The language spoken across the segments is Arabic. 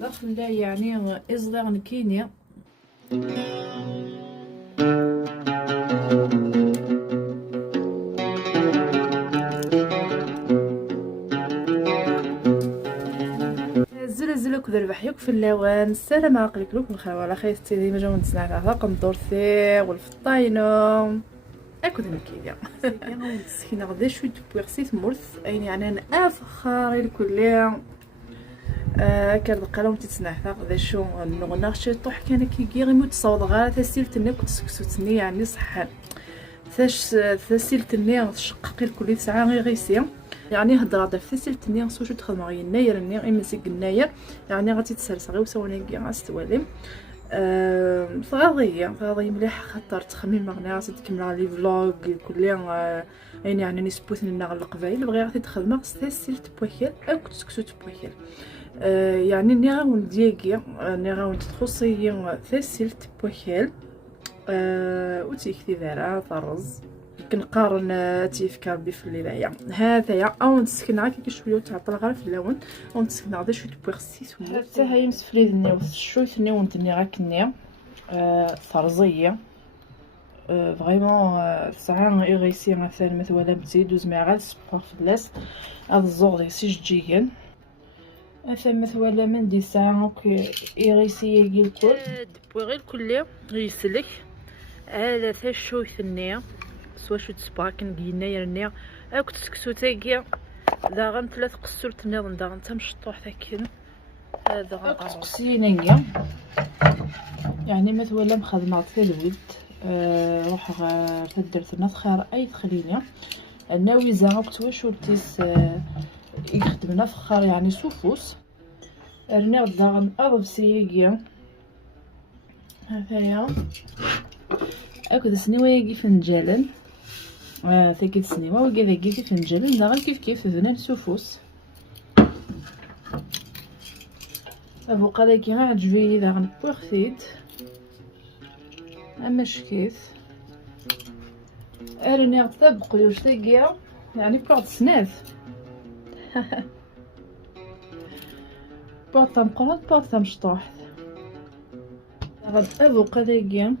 داخل يعني إصدار كينيا. زلزلك ذربح يك في اللوان. السلام عليكم الخير وعلى خير تيدي مجا ونتسنع على قندور ثي والفطاينو اكو ذمكيديا سكينه غدا شويه بويرسي تمرث اين يعني انا افخر الكل كان قالوا تتسنع غدا شو نغنا شي طوح كان كي غيموت صوت غا تسيلت انك تسكسوتني يعني صح ثاش تسيلت اني تشققي الكل ساعه غير غيسيا يعني هضره هذا في تسيلت اني سوشو تخدم غير يناير اني امسك الناير يعني غادي تسرس غير وسوني كاع غاستوالم فغاضيه مليح خاطر تخمم مغني غادي تكمل لي فلوغ كلها يعني نسبوت لنا القبايل بغي غادي تخدم ستيلت بوكيل او كتسكسوت بوكيل يعني ني غاون دياكي ني غاون تخصي ثسيلت بوكيل وتيكتي دارا طرز كنقارن تيفكر بي في الليله هذايا او نسكن هكا شويه وتعطل غير في اللون او نسكن غدا شويه بوغسيس حتى هي مسفلي دني شويه ني ونتني غاكني فرزيه فريمون ساعه ايغيسي مثلا مثلا بتيدوز مع غير السبور فلاس هذا الزوغ ديال سجيا ثم مثلا من دي ساعه ايغيسي يجي الكل بوغي الكل يسلك على ثشو ثنيه سوا شو تسباكن قينا النيا اكو تسكسو تاكيا دا غن ثلاث قصور تنيض دا غن تمشطوح ثاكين هذا غن تقسينيا يعني مثلا مخدمه الود روح درت لنا خير اي تخلينيا الناوي زعما كنت شو تيس يخدمنا فخار يعني سوفوس رنا دا غن اضب سياكيا هذايا اكو سنيويا فنجالا ثاكيت سنيوه وكذا كيف فنجالا دا غير كيف فنان سوفوس فوق هذا كي عجبي دا غنبوغثيت اما شكيت ارني غتبق لوش تاكيا يعني بوغ سناف بوغ تمقرط بوغ تمشطوح غنبوق هذا كي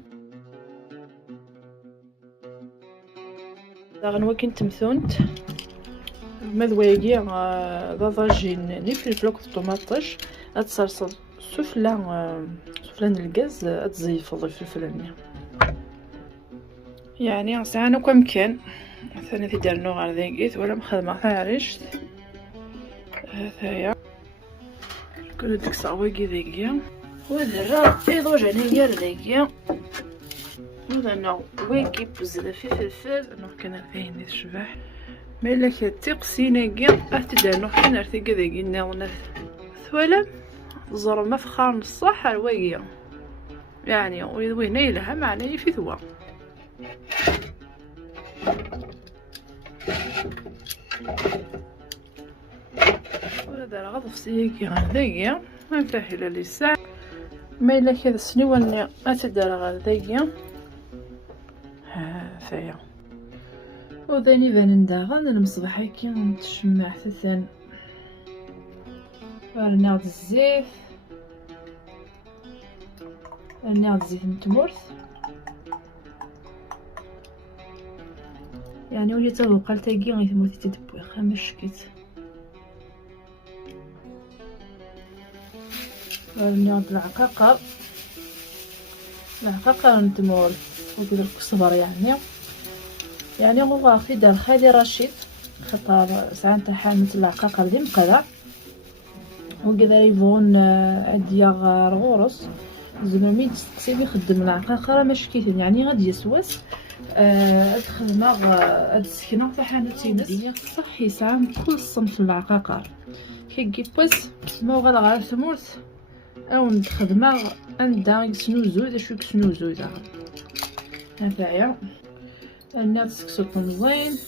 غنوكن تمثونت مذويقي ضاجين ني فلفل طوماطش اتصرصر سفلان الغاز اتزيف الفلفلاني يعني ساعه كم كان ثاني تديرنو غير ذاكيت ولا مخدمه عريشت هذايا كل ديك الصعويقي ذاكيا ودرا يضوج عليا ذاكيا مثلا ويكي بزاف في فلفل انه كان فيه نيت الشباح مالا كتقسيناكي اتدار نو حين ارتيكا داكي ناونا ثوالا زرما فخار نصح الواقيه يعني وهنا يلها معناه في ثوا ولا دار غضف سياكي غداكيا ما نفتح الى لساع مالا كذا سنيوان اتدار غداكيا هذايا وذاني بان نداغن المصباح كي نتشمع ثثان رناغ الزيت الزيت نتمرث يعني ولي تبقى تاكي غير تمرث تدبوي خمس شكيت رناغ العقاقه نتمرث وكذا الكزبر يعني هو اخي دار خالي رشيد خطر ساعه تاع حامل العقاقه دي مقرا وكذا يبغون عديا غورس زعما مين تسقسي يخدم العقاقه راه ماشي يعني غادي يسواس الخدمه هاد السكنه تاع حانوتينس هي صحي ساعه كل صنف العقاقه كي بوس ما غادا غير ثمورث او الخدمه عندها سنوزو دا شو سنوزو دا هذايا الناس تسكسوكم زين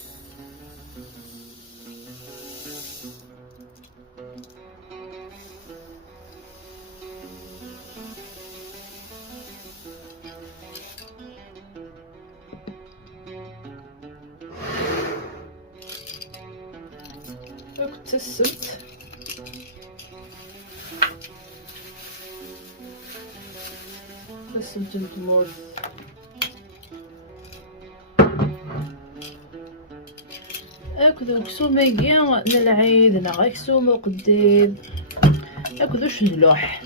كنت تسمت التمور اكدو كسومة كيا نلعيد نغا كسومة قديد اكدو شدلوح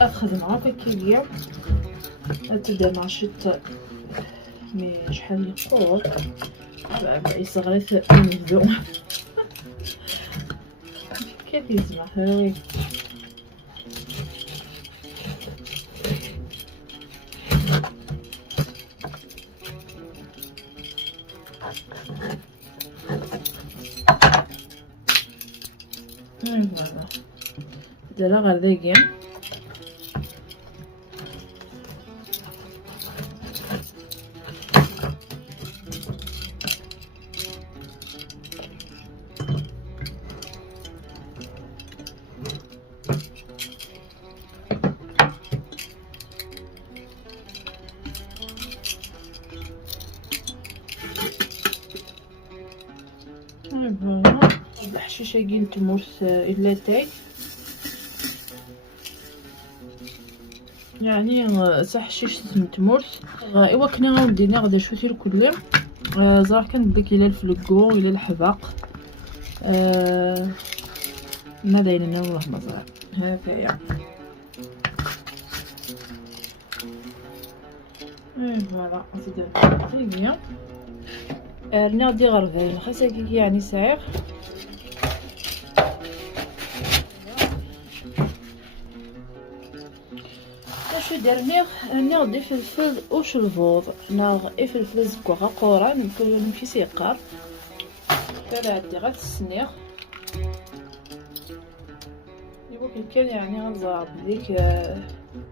اخذ معاك كيا تبدا مع شط مي شحال يقول بعد صغرت نبدو كيف يسمع هاوي فوالا دابا غير داكيا فوالا الحشيشه كاين تموس الا تاي يعني صح حشيش تموس ايوا كنا غندينا غدا شوتي الكلي صراحه كنبدا الى الفلكو الى الحباق ما داير لنا والله ما صار هكايا فوالا زيد هي ناضي غربال خاصك يعني سعير شو درني ناضي فلفل وشلفوض ناغ فلفل زكوا قران نكون في سيقار تاع عندي غير السنيغ يمكن كان يعني غنزرب ديك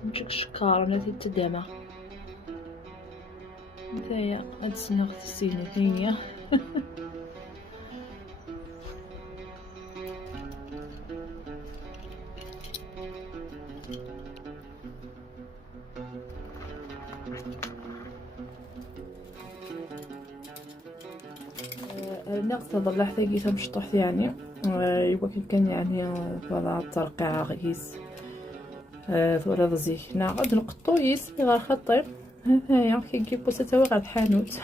نشك الشكاره نتي تدامه نتايا هاد السنيغ تسيني ثانيه ناقص ضل حتى كي مشطوح يعني يمكن كان يعني فوالا الترقيع غيس فوالا رزيك نعاود نقطو يسمي غير خطير هنايا كيجيب بوسه غير الحانوت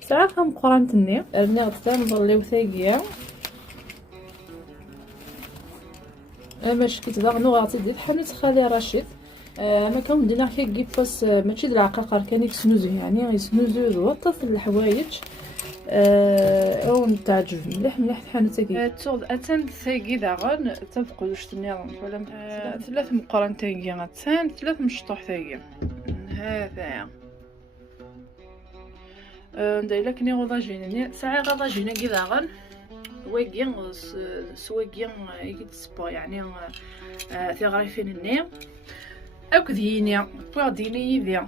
ساعه كم قرانتني ناخذ حتى نضليو ثاقيه باش كيتباغنو غاتي ديال حانوت خالي رشيد ما كندينا كيجيب بوس ماشي د العقاقر كان يسنوزو يعني يسنوزو وطف الحوايج ونتعجب مليح حانوت كي تاخذ اتن ثاقي داغن تفقد واش تنيض ولا ثلاث مقران ثاقي غتسان ثلاث مشطوح ثاقي هذا دايلا كني غضاجيني ساعه غضاجينا كي داغن واقيا سواقيا يجي تسبو يعني في غريفين الني اكديني بواديني يبيع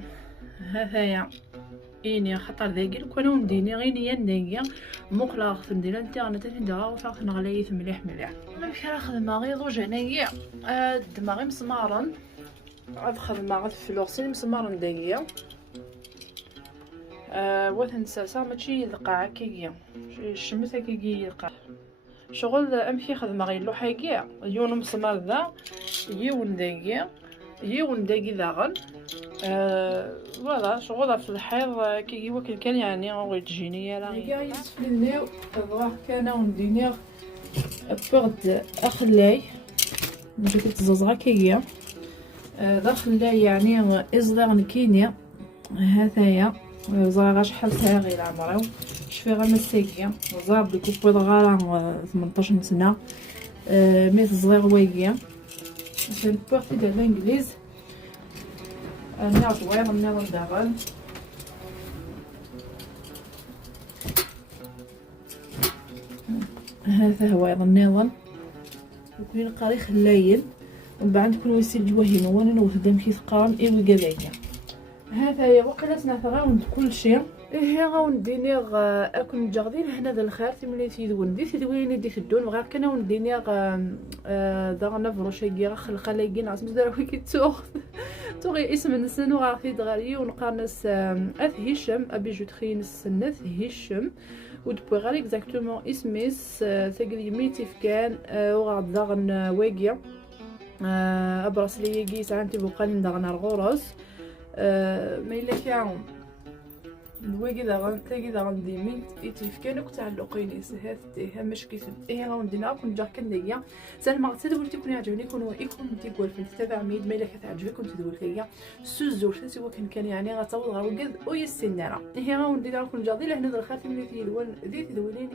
هذايا إني خطر ذاكي كانوا مديني غير نديا مقلا ندير الانترنت نديرها وفاق نغليث مليح ما بكرا خدمه غير ضوج هنايا دماغي مسمارن غاد خدمه غاد فلوسي مسمارن داكيا وتنسى ماشي القاع كيكيا الشمس كيكي القاع شغل امشي خدمه غير لو حاجه يوم مسمار ذا يون داكي داغن فوالا شغل في الحيض كي وكل كان يعني غير تجيني راه كاع يسفلناو الروح كان وندينيغ بغد اخلاي باش كتزوزغا كيا داخلاي يعني ازدار نكيني هذايا زرا شحال ساعه غير عمرو شفي غير مساكيه زرب الكوبويد غالا 18 سنه ميت صغير واقيه عشان بوغتي ديال الانجليز نعرف وين نعرف داغن هذا هو النظام وكاين قاري خلاين ومن بعد نكون ويسيل جواهين وانا نوثدم كي ثقام ايوي كذاك هذا هي وقيلا سنعرف كلشي إيه غنديني اكون جاغدين هنا ذا الخير تملي تيدون دي تدويني دي تدون غير كنا ونديني داغنا فروشاكي خلايكي ناس مزدار وي كيتوخ توغي اسم نسن وغافي دغاري ونقارنس هشام ابي جوتخي نسنت هشام ودبوي غير اكزاكتومون اسميس تقري ميتي فكان وغاد داغن واقيا ابرس لي يجي ساعتي بوقال داغن الغرز ما الا كاع واقي داغن تلاقي داغن ديمين يتفكان وكتعلقينيس هاتي مشكي غندينا كون جا كنديا سلمى تدولتي كون يعجبني يكون تيقول في تتابع ميد ما الا كتعجبك كنت تدول فيا سوزور سوا كان يعني غتعوض غا وقد او يسنارا هي غندير كون جا دي لهنا الخاتم اللي تيدول دي تدولين